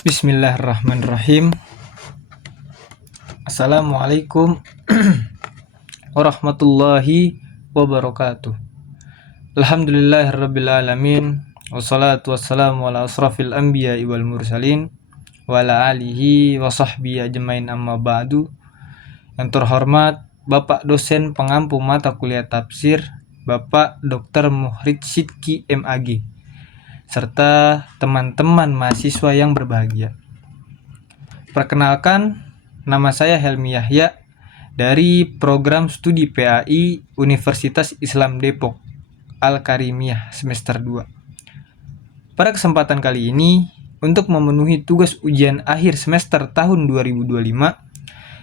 Bismillahirrahmanirrahim. Assalamualaikum warahmatullahi wabarakatuh. Alhamdulillahirrabbilalamin. Wassalatu wassalamu ala asrafil anbiya wal mursalin wa ala alihi wa sahbihi ajmain, amma ba'du. Yang terhormat Bapak dosen pengampu mata kuliah tafsir, Bapak Dr. Muhrid Sidki MAG, serta teman-teman mahasiswa yang berbahagia. Perkenalkan, nama saya Helmi Yahya dari program studi PAI Universitas Islam Depok Al-Karimiyah semester 2. Pada kesempatan kali ini, untuk memenuhi tugas ujian akhir semester tahun 2025,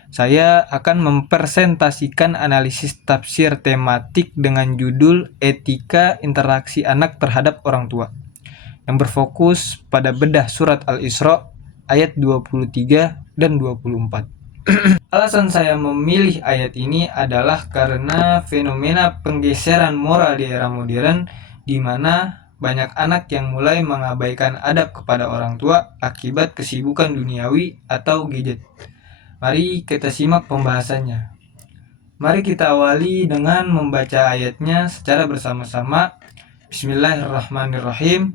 saya akan mempresentasikan analisis tafsir tematik dengan judul Etika Interaksi Anak Terhadap Orang Tua, yang berfokus pada bedah surat Al-Isra ayat 23 dan 24. Alasan saya memilih ayat ini adalah karena fenomena penggeseran moral di era modern, di mana banyak anak yang mulai mengabaikan adab kepada orang tua akibat kesibukan duniawi atau gadget. Mari kita simak pembahasannya. Mari kita awali dengan membaca ayatnya secara bersama-sama. Bismillahirrahmanirrahim.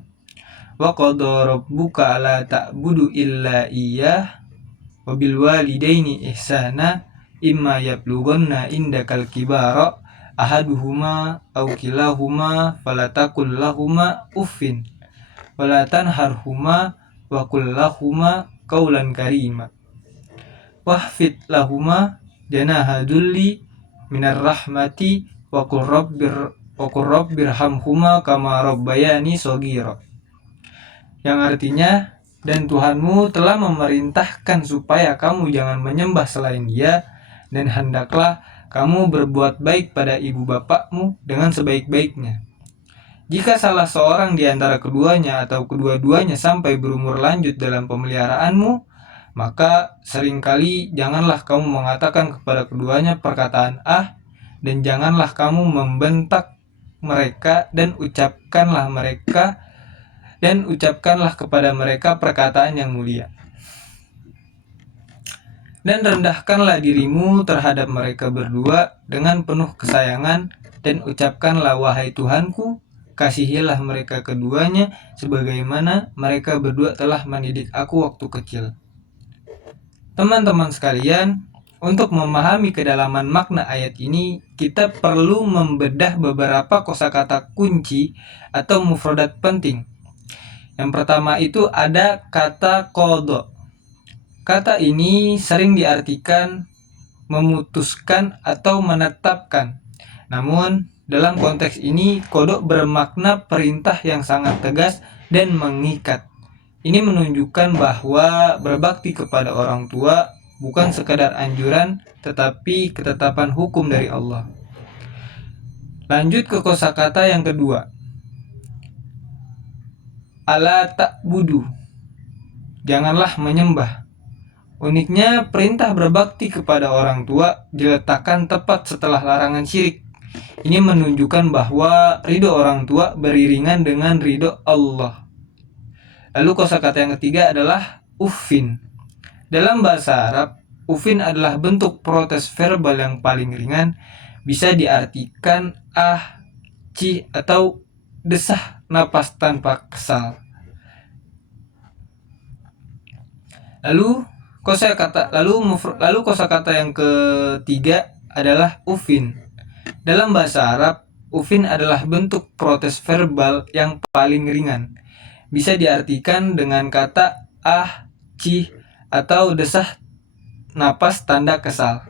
Wa qadha rabbuka alla ta'budu illa iyyah wa bil walidaini ihsana imma yablughanna indakal kibara ahaduhuma aw kilahuma fala taqul lahumā uffin wa la tanharhumā wa qul lahumā qawlan karīmā wahfid lahumā janaha dhulli minar rahmati wa qur rabbirhamhumā kamā rabbayani shaghīra, yang artinya, dan Tuhanmu telah memerintahkan supaya kamu jangan menyembah selain Dia, dan hendaklah kamu berbuat baik pada ibu bapakmu dengan sebaik-baiknya. Jika salah seorang di antara keduanya atau kedua-duanya sampai berumur lanjut dalam pemeliharaanmu, maka seringkali janganlah kamu mengatakan kepada keduanya perkataan "ah", dan janganlah kamu membentak mereka dan ucapkanlah kepada mereka perkataan yang mulia. Dan rendahkanlah dirimu terhadap mereka berdua dengan penuh kesayangan, dan ucapkanlah, wahai Tuhanku, kasihilah mereka keduanya sebagaimana mereka berdua telah mendidik aku waktu kecil. Teman-teman sekalian, untuk memahami kedalaman makna ayat ini, kita perlu membedah beberapa kosakata kunci atau mufradat penting. Yang pertama itu ada kata qadha. Kata ini sering diartikan memutuskan atau menetapkan. Namun, dalam konteks ini qadha bermakna perintah yang sangat tegas dan mengikat. Ini menunjukkan bahwa berbakti kepada orang tua bukan sekadar anjuran, tetapi ketetapan hukum dari Allah. Lanjut ke kosakata yang kedua. Ala ta'budu, janganlah menyembah. Uniknya, perintah berbakti kepada orang tua diletakkan tepat setelah larangan syirik. Ini menunjukkan bahwa ridho orang tua beriringan dengan ridho Allah. Lalu kosakata yang ketiga adalah uffin. Dalam bahasa Arab, uffin adalah bentuk protes verbal yang paling ringan, bisa diartikan ah, cih, atau desah napas tanpa kesal. Lalu kosakata yang ketiga adalah uffin. Dalam bahasa Arab, uffin adalah bentuk protes verbal yang paling ringan, bisa diartikan dengan kata ah, cih, atau desah napas tanda kesal.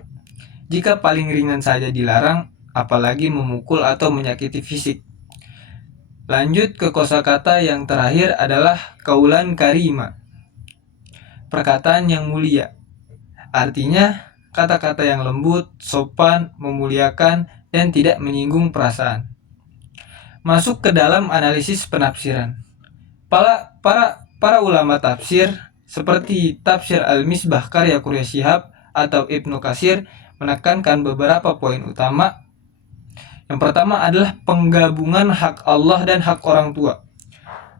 Jika paling ringan saja dilarang, apalagi memukul atau menyakiti fisik. Lanjut ke kosakata yang terakhir adalah qaulan karima, perkataan yang mulia. Artinya, kata-kata yang lembut, sopan, memuliakan, dan tidak menyinggung perasaan. Masuk ke dalam analisis penafsiran. Para ulama tafsir seperti Tafsir Al-Misbah karya Quraish Shihab atau Ibnu Katsir menekankan beberapa poin utama. Yang pertama adalah penggabungan hak Allah dan hak orang tua.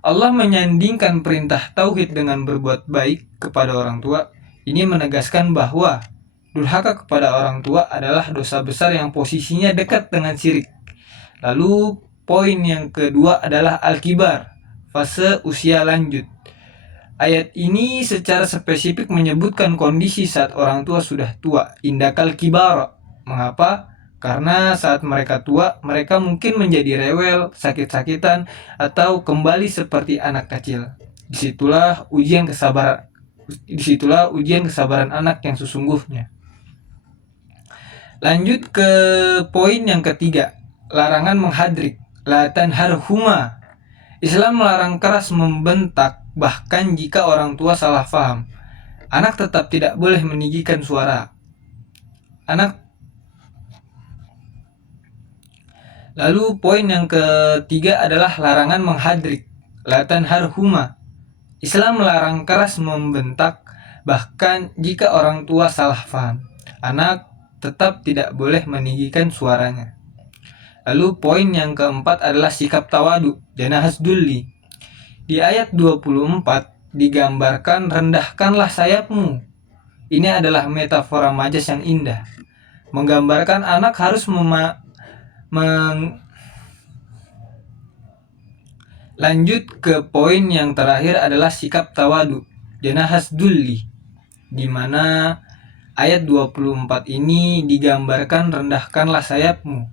Allah menyandingkan perintah tauhid dengan berbuat baik kepada orang tua. Ini menegaskan bahwa durhaka kepada orang tua adalah dosa besar yang posisinya dekat dengan syirik. Lalu poin yang kedua adalah al-kibar, fase usia lanjut. Ayat ini secara spesifik menyebutkan kondisi saat orang tua sudah tua, indakal kibar. Mengapa? Karena saat mereka tua, mereka mungkin menjadi rewel, sakit-sakitan, atau kembali seperti anak kecil. Disitulah ujian kesabaran anak yang sesungguhnya. Lanjut ke poin yang ketiga, larangan menghadrik, la tanharhuma. Islam melarang keras membentak, bahkan jika orang tua salah faham. Anak tetap tidak boleh meninggikan suara. Lalu poin yang ketiga adalah larangan menghadrik, la tanharhuma. Islam melarang keras membentak, bahkan jika orang tua salah faham. Anak tetap tidak boleh meninggikan suaranya. Lalu poin yang keempat adalah sikap tawadu, janahas dulli. Di ayat 24 digambarkan rendahkanlah sayapmu. Ini adalah metafora majas yang indah, menggambarkan anak harus Lanjut ke poin yang terakhir adalah sikap tawadu, janahas dulli, di mana ayat 24 ini digambarkan rendahkanlah sayapmu.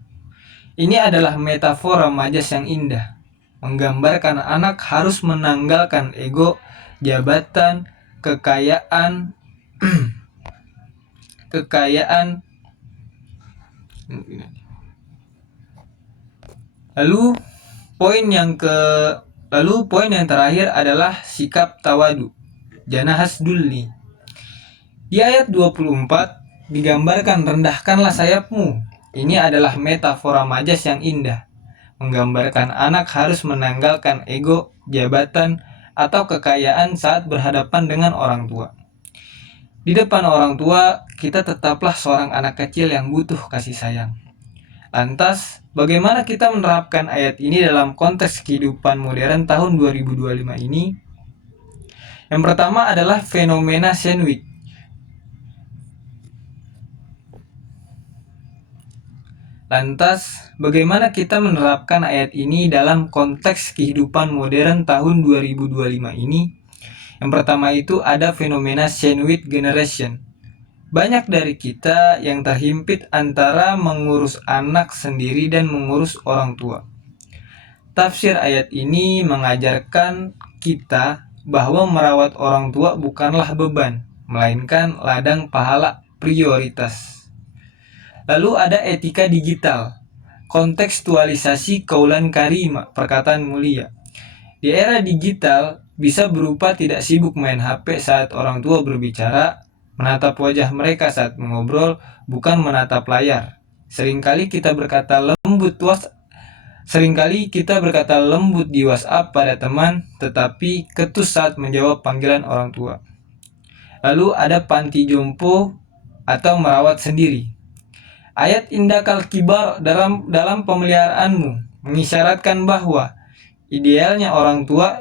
Ini adalah metafora majas yang indah, menggambarkan anak harus menanggalkan ego, jabatan, kekayaan, Lalu poin yang terakhir adalah sikap tawadu, janahas dulli. Di ayat 24 digambarkan rendahkanlah sayapmu. Ini adalah metafora majas yang indah, menggambarkan anak harus menanggalkan ego, jabatan, atau kekayaan saat berhadapan dengan orang tua. Di depan orang tua, kita tetaplah seorang anak kecil yang butuh kasih sayang. Lantas, bagaimana kita menerapkan ayat ini dalam konteks kehidupan modern tahun 2025 ini? Yang pertama adalah fenomena sandwich. Lantas, bagaimana kita menerapkan ayat ini dalam konteks kehidupan modern tahun 2025 ini? Yang pertama itu ada fenomena sandwich generation. Banyak dari kita yang terhimpit antara mengurus anak sendiri dan mengurus orang tua. Tafsir ayat ini mengajarkan kita bahwa merawat orang tua bukanlah beban, melainkan ladang pahala prioritas. Lalu ada etika digital, kontekstualisasi qaulan karima, perkataan mulia. Di era digital bisa berupa tidak sibuk main HP saat orang tua berbicara, menatap wajah mereka saat mengobrol, bukan menatap layar. Seringkali kita berkata lembut di WhatsApp pada teman, tetapi ketus saat menjawab panggilan orang tua. Lalu ada panti jompo atau merawat sendiri. Ayat indakal kibar dalam pemeliharaanmu mengisyaratkan bahwa idealnya orang tua